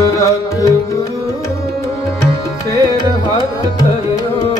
ਸਬਰਤ ਗੁਰੂ ਸੇਰ ਹੱਥ ਧਰਿਓ।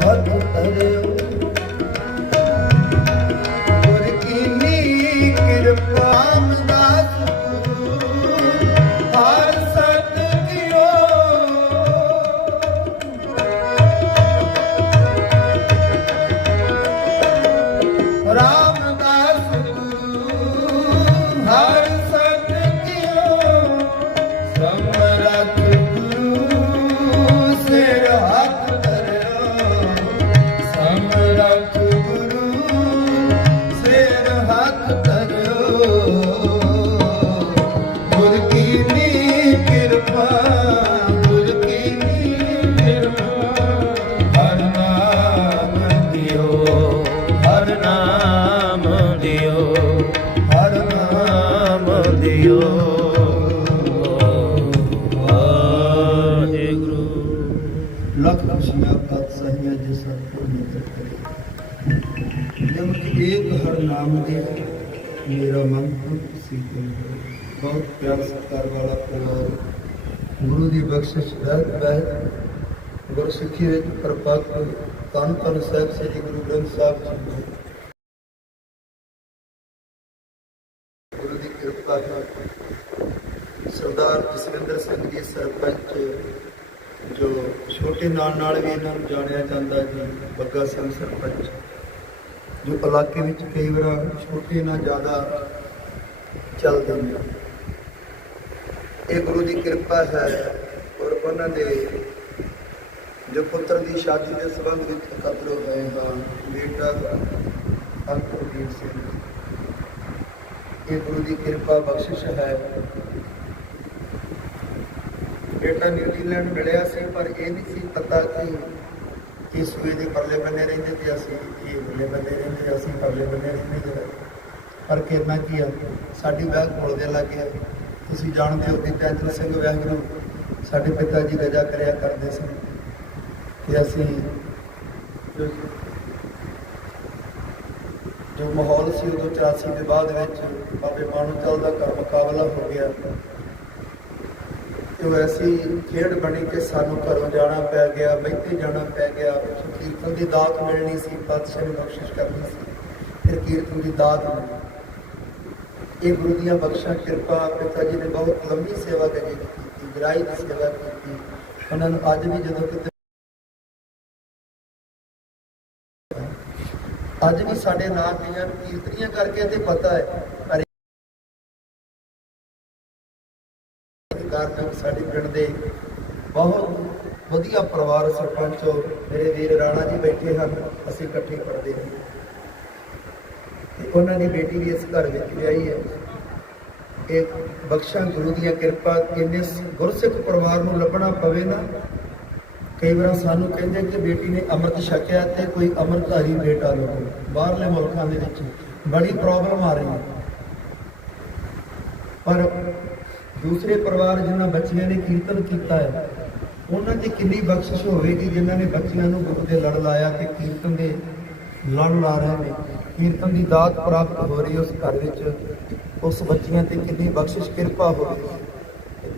I do ਜਮ ਕਿ ਏਕ ਹਰ ਨਾਮ ਦੇ ਮੇਰਾ ਮਨ ਤੁਮ ਸੀਤਲ ਹੈ ਬਹੁਤ ਪਿਆਰ ਸਤਿਕਾਰ ਵਾਲਾ ਪਰਿਵਾਰ ਗੁਰੂ ਦੀ ਬਖਸ਼ਿਸ਼ ਰਹਿਤ ਬਹਿਤ ਗੁਰ ਸਿੱਖੀ ਵਿੱਚ ਪਰਪੱਕ ਤਨ ਤਨ ਸਾਹਿਬ ਸ੍ਰੀ ਗੁਰੂ ਗ੍ਰੰਥ ਸਾਹਿਬ ਜੀ ਗੁਰੂ ਦੀ ਕਿਰਪਾ ਹੈ ਸਰਦਾਰ ਜਸਵਿੰਦਰ ਸਿੰਘ ਜੀ ਸਰਪੰਚ ਜੋ ਛੋਟੇ ਨਾਂ ਨਾਲ ਵੀ ਇਹਨਾਂ ਨੂੰ ਜਾਣਿਆ ਜਾਂਦਾ ਜੀ ਬੱਗਾ ਸਿੰਘ ਸਰਪੰਚ ਜੋ ਇਲਾਕੇ ਵਿੱਚ ਕਈ ਵਾਰ ਛੋਟੇ ਨਾਂ ਜ਼ਿਆਦਾ ਚੱਲਦੇ ਨੇ ਇਹ ਗੁਰੂ ਦੀ ਕਿਰਪਾ ਹੈ ਔਰ ਉਹਨਾਂ ਦੇ ਜੋ ਪੁੱਤਰ ਦੀ ਸ਼ਾਦੀ ਦੇ ਸੰਬੰਧ ਵਿੱਚ ਇਕੱਤਰ ਹੋਏ ਹਾਂ, ਬੇਟਾ ਅੰਕੁਰਦੀਪ ਸਿੰਘ। ਇਹ ਗੁਰੂ ਦੀ ਕਿਰਪਾ ਬਖਸ਼ਿਸ਼ ਹੈ। ਬੇਟਾ ਨਿਊਜ਼ੀਲੈਂਡ ਮਿਲਿਆ ਸੀ, ਪਰ ਇਹ ਨਹੀਂ ਸੀ ਪਤਾ ਕਿ ਕਿ ਸੂਏ ਦੇ ਪਰਲੇ ਬੰਨੇ ਰਹਿੰਦੇ ਤੇ ਅਸੀਂ ਇਹ ਪਰਲੇ ਬੰਨੇ ਰਹਿੰਦੇ, ਅਸੀਂ ਪਰਲੇ ਬੰਨੇ ਰਹਿੰਦੇ ਜਿਹੜਾ। ਪਰ ਕਿਰਨਾ ਕੀ ਆ? ਸਾਡੀ ਵਿਆਹ ਕੋਲ ਦੇ ਲੱਗੇ ਤੁਸੀਂ ਜਾਣਦੇ ਹੋ ਕਿ ਚੰਦਰ ਸਿੰਘ ਵਾਹਿਗੁਰੂ ਸਾਡੇ ਪਿਤਾ ਜੀ ਰਜ਼ਾ ਕਰਿਆ ਕਰਦੇ ਸਨ। ਤੇ ਅਸੀਂ ਜੋ- ਜੋ ਮਾਹੌਲ ਸੀ ਉਦੋਂ 84 ਦੇ ਬਾਅਦ ਵਿੱਚ ਬਾਬੇ ਮਾਨੂ ਚਲ ਦਾ ਕਰ ਮੁਕਾਬਲਾ ਹੋ ਗਿਆ। ਤੇ ਐਸੀ ਖੇਡ ਬਣੀ ਕਿ ਸਾਨੂੰ ਘਰੋਂ ਜਾਣਾ ਪੈ ਗਿਆ ਬੈਠੇ ਜਾਣਾ ਪੈ ਗਿਆ ਕੀਰਤਨ ਦੀ ਦਾਤ ਮਿਲਣੀ ਸੀ ਪਾਤਸ਼ਾਹ ਨੇ ਬਖਸ਼ਿਸ਼ ਕਰਨੀ ਸੀ, ਫਿਰ ਕੀਰਤਨ ਦੀ ਦਾਤ ਮਿਲੀ। ਇਹ ਗੁਰੂ ਦੀਆਂ ਬਖਸ਼ਾਂ, ਕਿਰਪਾ, ਪਿਤਾ ਜੀ ਨੇ ਬਹੁਤ ਲੰਮੀ ਸੇਵਾ ਕਰੀ ਕੀਤੀ ਗ੍ਰਾਈ ਦੀ ਸੇਵਾ ਕੀਤੀ। ਉਹਨਾਂ ਨੂੰ ਅੱਜ ਵੀ ਜਦੋਂ ਕਿਤੇ ਅੱਜ ਵੀ ਸਾਡੇ ਨਾਲ ਪਈਆਂ ਕੀਰਤਨੀਆਂ ਕਰਕੇ ਤੇ ਪਤਾ ਹੈ ਸਾਡੇ ਪਿੰਡ ਦੇ ਬਹੁਤ ਵਧੀਆ ਪਰਿਵਾਰ ਸਰਪੰਚ ਮੇਰੇ ਵੀਰ ਰਾਣਾ ਜੀ ਬੈਠੇ ਹਨ, ਅਸੀਂ ਇਕੱਠੇ ਪੜ੍ਹਦੇ ਹਾਂ। ਤੇ ਉਹਨਾਂ ਦੀ ਬੇਟੀ ਵੀ ਇਸ ਘਰ ਵਿੱਚ ਵਿਆਹੀ ਹੈ। ਇਹ ਬਖਸ਼ਾਂ ਗੁਰੂ ਦੀਆਂ ਕਿਰਪਾ ਇੰਨੇ ਗੁਰਸਿੱਖ ਪਰਿਵਾਰ ਨੂੰ ਲੱਭਣਾ ਪਵੇ ਨਾ। ਕਈ ਵਾਰ ਸਾਨੂੰ ਕਹਿੰਦੇ ਕਿ ਬੇਟੀ ਨੇ ਅੰਮ੍ਰਿਤ ਛਕਿਆ ਤੇ ਕੋਈ ਅੰਮ੍ਰਿਤਧਾਰੀ ਬੇਟਾ ਲੱਭੋ ਬਾਹਰਲੇ ਮੁਲਕਾਂ ਦੇ ਵਿੱਚ ਬੜੀ ਪ੍ਰੋਬਲਮ ਆ ਰਹੀ ਹੈ। ਪਰ ਦੂਸਰੇ ਪਰਿਵਾਰ ਜਿਨ੍ਹਾਂ ਬੱਚਿਆਂ ਨੇ ਕੀਰਤਨ ਕੀਤਾ ਹੈ, ਉਹਨਾਂ ਦੀ ਕਿੰਨੀ ਬਖਸ਼ਿਸ਼ ਹੋਵੇਗੀ ਜਿਨ੍ਹਾਂ ਨੇ ਬੱਚਿਆਂ ਨੂੰ ਗੁਰੂ ਦੇ ਲੜ ਲਾਇਆ ਤੇ ਕੀਰਤਨ ਦੇ ਲੜ ਲਾ ਰਹੇ ਨੇ? ਕੀਰਤਨ ਦੀ ਦਾਤ ਪ੍ਰਾਪਤ ਹੋ ਰਹੀ ਉਸ ਘਰ ਵਿੱਚ। ਉਸ ਬੱਚਿਆਂ ਤੇ ਕਿੰਨੀ ਬਖਸ਼ਿਸ਼, ਕਿਰਪਾ ਹੋਵੇਗੀ।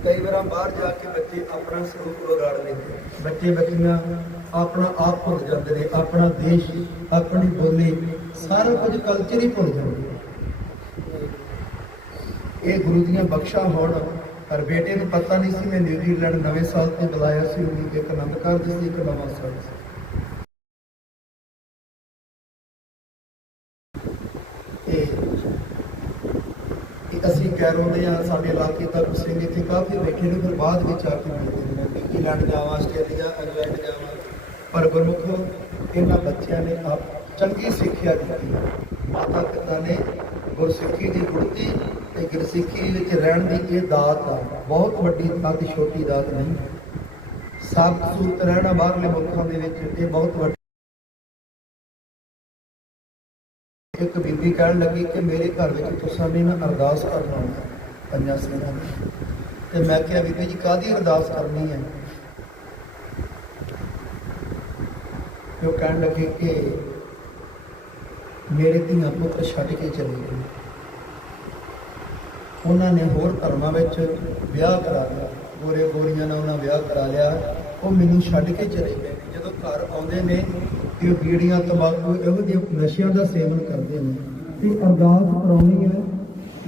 ਕਈ ਵਾਰਾਂ ਬਾਹਰ ਜਾ ਕੇ ਬੱਚੇ ਆਪਣਾ ਸਰੂਪ ਵਿਗਾੜ ਲੈਂਦੇ ਬੱਚੇ ਬੱਚੀਆਂ ਆਪਣਾ ਆਪ ਭੁੱਲ ਜਾਂਦੇ ਨੇ, ਆਪਣਾ ਦੇਸ਼, ਆਪਣੀ ਬੋਲੀ, ਸਾਰਾ ਕੁਝ ਕਲਚਰ ਹੀ ਭੁੱਲ ਜਾਂਦੇ ਨੇ। ਇਹ ਗੁਰੂ ਦੀਆਂ ਬਖਸ਼ਾਂ ਹੋਣ, ਪਰ ਬੇਟੇ ਨੂੰ ਪਤਾ ਨਹੀਂ ਸੀ ਮੈਂ ਨਿਊਜ਼ੀਲੈਂਡ ਨਵੇਂ ਸਾਲ ਤੇ ਬੁਲਾਇਆ ਸੀ, ਉਹਨੂੰ ਇੱਕ ਆਨੰਦ ਕਾਰਜ ਸੀ, ਇੱਕ ਨਵਾਂ ਸਾਲ ਸੀ। ਅਸੀਂ ਕਹਿ ਰੋਂਦੇ ਆ ਸਾਡੇ ਇਲਾਕੇ ਦਾ ਕੁਝ ਇੱਥੇ ਕਾਫੀ ਬੈਠੇ ਨੇ, ਫਿਰ ਬਾਅਦ ਵਿੱਚ ਆ ਕੇ ਮਿਲਦੇ ਨੇ। ਨਿਊਜ਼ੀਲੈਂਡ ਜਾਵਾਂ, ਆਸਟ੍ਰੇਲੀਆ, ਇੰਗਲੈਂਡ ਜਾਵਾਂ, ਪਰ ਗੁਰਮੁਖ ਇਹਨਾਂ ਬੱਚਿਆਂ ਨੇ ਆਪ ਚੰਗੀ ਸਿੱਖਿਆ ਦਿੱਤੀ। ਮਾਤਾ ਪਿਤਾ ਨੇ ਗੁਰਸਿੱਖੀ ਦੀ ਗੁੜਤੀ ਤੇ ਗੁਰਸਿੱਖੀ ਵਿੱਚ ਰਹਿਣ ਦੀ ਇਹ ਦਾਤ ਆ। ਬਹੁਤ ਵੱਡੀ ਦਾਤ, ਛੋਟੀ ਦਾਤ ਨਹੀਂ। ਸਾਬਤ ਸੂਰਤ ਰਹਿਣਾ ਬਾਹਰਲੇ ਮੁਲਕਾਂ ਦੇ ਵਿੱਚ, ਇਹ ਬਹੁਤ ਵੱਡੀ ਇੱਕ ਬੀਬੀ ਕਹਿਣ ਲੱਗੀ ਕਿ ਮੇਰੇ ਘਰ ਵਿੱਚ ਤੁਸੀਂ ਨੇ ਨਾ ਅਰਦਾਸ ਕਰਨਾ ਪੰਜਾਂ ਸੇਨਾਂ ਦੀ। ਤੇ ਮੈਂ ਕਿਹਾ, ਬੀਬੀ ਜੀ ਕਾਦੀ ਅਰਦਾਸ ਕਰਨੀ ਹੈ? ਉਹ ਕਹਿਣ ਲੱਗੇ ਕਿ ਮੇਰੇ ਧੀਆਂ ਪੁੱਤਰ ਛੱਡ ਕੇ ਚਲੇ ਗਏ। ਉਹਨਾਂ ਨੇ ਹੋਰ ਧਰਮਾਂ ਵਿੱਚ ਵਿਆਹ ਕਰਾ ਲਿਆ। ਗੋਰੇ ਗੋਰੀਆਂ ਨਾਲ ਉਹਨਾਂ ਵਿਆਹ ਕਰਾ ਲਿਆ। ਉਹ ਮੈਨੂੰ ਛੱਡ ਕੇ ਚਲੇ ਗਏ। ਨੇ। ਜਦੋਂ ਘਰ ਆਉਂਦੇ ਨੇ, ਤੇ ਉਹ ਬੀੜੀਆਂ ਤੰਬਾਕੂ ਇਹੋ ਜਿਹੇ ਨਸ਼ਿਆਂ ਦਾ ਸੇਵਨ ਕਰਦੇ ਨੇ। ਤੇ ਅਰਦਾਸ ਕਰਾਉਣੀ ਹੈ